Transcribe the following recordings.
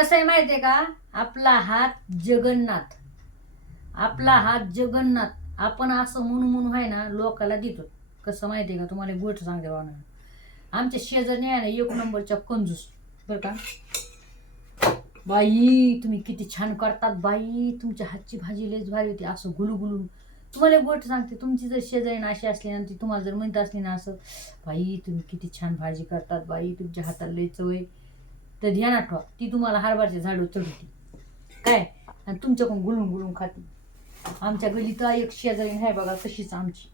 कसं आहे माहितीये का, आपला हात जगन्नाथ, आपला हात जगन्नाथ आपण असं म्हणून आहे ना लोकाला देतो. कसं माहितीये का तुम्हाला गोष्ट सांगते बाबा, आमच्या शेजारी आहे ना एक नंबरच्या कंजूस बरं का. बाई तुम्ही किती छान करतात बाई, तुमच्या हातची भाजी लयच भारी होती, असं गुलू गुलू. तुम्हाला एक गोष्ट सांगते, तुमची जर शेजारी अशी असली ना, ती तुम्हाला जर म्हणत असली ना असं, बाई तुम्ही किती छान भाजी करतात बाई, तुमच्या हाताला लय चव आहे, तर ध्यानात ठेवा ती तुम्हाला हरभऱ्याच्या झाडू चढवते काय, आणि तुमच्याकडून गुलून गुलून खाते. आमच्या गलीत एक शेजारी आहे बघा तशीच आमची,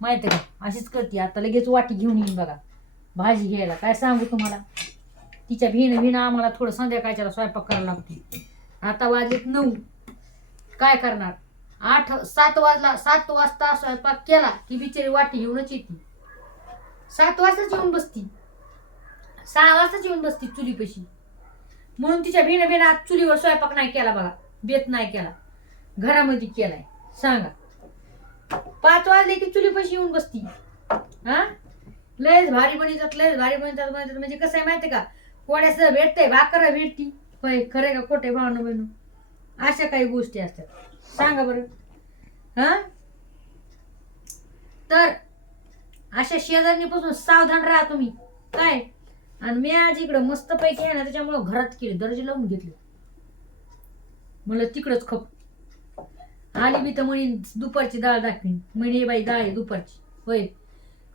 माहिती का, अशीच करते. आता लगेच वाटी घेऊन येईन बघा भाजी घ्यायला. काय सांगू तुम्हाला, तिच्या भिणं आम्हाला थोडं संध्याकाळच्याला स्वयंपाक करायला लागते. आता वाजलेत 9, काय करणार, 7 वाजता स्वयंपाक केला की बिचारी वाटी घेऊनच येते. 7 वाजताच येऊन बसती, 6 वाजताच येऊन बसती चुलीपाशी. म्हणून तिच्या भिणं आज चुलीवर स्वयंपाक नाही केला बघा, बेत नाही केला, घरामध्ये केलाय. सांगा 5 वाजले की चुलीपाशी येऊन बसती. हा लयच भारी बनवतात, लयच भारी बनवतात. म्हणजे कसं आहे माहिती का, कोड्याचं भेटतंय, भाकर भेटती. होय खरे का खोटे भावना बहिणू, अशा काही गोष्टी असतात. सांगा बरं. हा तर अशा शेजारणीपासून सावधान राहा तुम्ही काय. आणि मी आज इकडं मस्त पैकी आहे ना, त्याच्यामुळं घरात केले, दर्जे लावून घेतले. मला तिकडच खप आली बी तर म्हणे दुपारची डाळ दाखवीन, म्हणे बाई डाळ आहे दुपारची. होय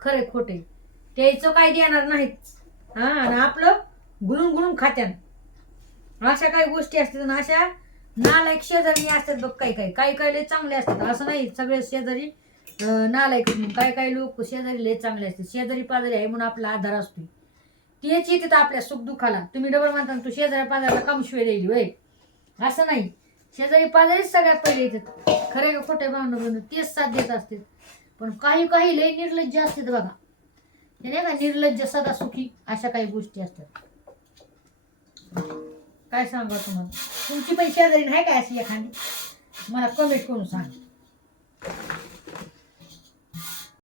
खरे खोटे त्याचं काय देणार नाहीत. हा आणि आपलं गुलून गुलून खात्यान. अशा काही गोष्टी असतात ना, अशा नालायक शेजारी असतात बघ. काही काही लय चांगले असतात, असं नाही सगळे शेजारी नालायक. काही लोक शेजारी लय चांगले असतात. शेजारी पाजारी आहे म्हणून आपला आधार असतो, तेच येते आपल्या सुख दुःखाला. तुम्ही डबल म्हणता तू शेजारी पाजाऱ्याला कम शिवाय द्यायली, होय असं नाही. शेजारी पाजारीच सगळ्यात पहिले येतात. खरे का खोटे भावना बनून तेच साथ देत असतात. पण काही लय निर्लज्ज असतात बघा, ते नाही का निर्लज्ज सदा सुखी, अशा काही गोष्टी असतात. काय सांगा तुम्हाला, तुमची पण शेजारी नाही काय अशी एखादी, मला कमेंट करून सांग.